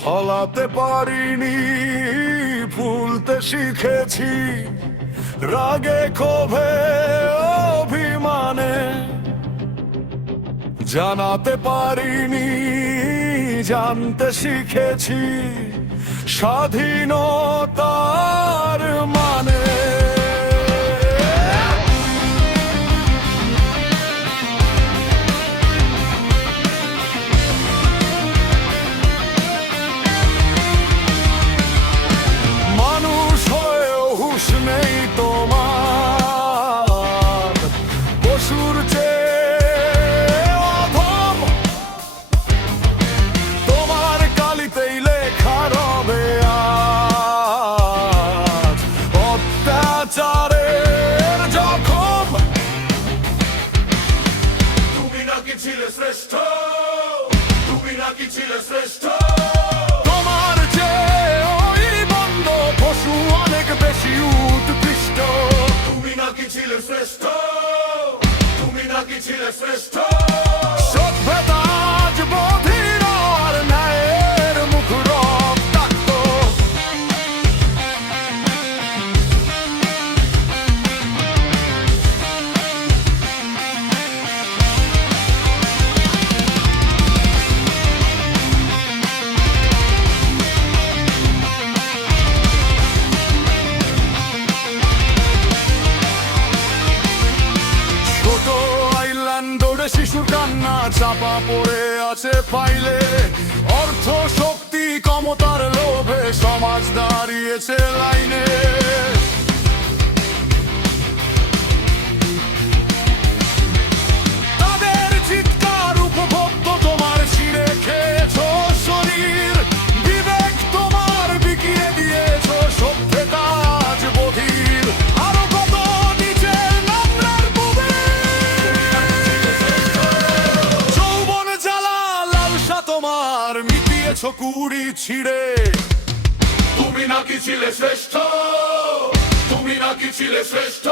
ফলাতে পারিনি, ভুলতে শিখেছি রাগে ক্ষোভে অভিমানে। জানাতে পারিনি, জানতে শিখেছি স্বাধীনতার মানে। মানুষ হয়েও হুঁশ নেই তোমার, পশুর চেয়ে অধম। তোমার কালিতেই লেখা রবে আজ অত্যাচারের জখম। তুমি নাকি ছিলে শ্রেষ্ঠ, তুমি নাকি ছিলে শ্রেষ্ঠ। তোমার চেয়ে ওই বন্ধ পশু অনেক বেশি উৎকৃষ্ট। তুমি নাকি ছিলে শ্রেষ্ঠ, তুমি নাকি ছিলে শ্রেষ্ঠ। সভ্যতা আজ বধির আর ন্যায়ের মুখ রক্তাক্ত। ছোট আইল্যান্ডরে শিশুর কান্না চাপা পড়ে আছে ফাইলে। অর্থ শক্তি ক্ষমতার লোভে সমাজ দাঁড়িয়েছে লাইনে। তাদের চিৎকার উপভোগ্য, তোমার ছিঁড়ে খেয়েছো শরীর। বিবেক তোমার বিকিয়ে দিয়েছো, সভ্যতা আজ বধির। আরো কত নিচের নম্রের বুবে যৌবন জ্বালা লালসা তোমার মিটিয়েছো কুড়ি ছিঁড়ে। তুমি নাকি ছিলে শ্রেষ্ঠ, তুমি নাকি ছিলে শ্রেষ্ঠ।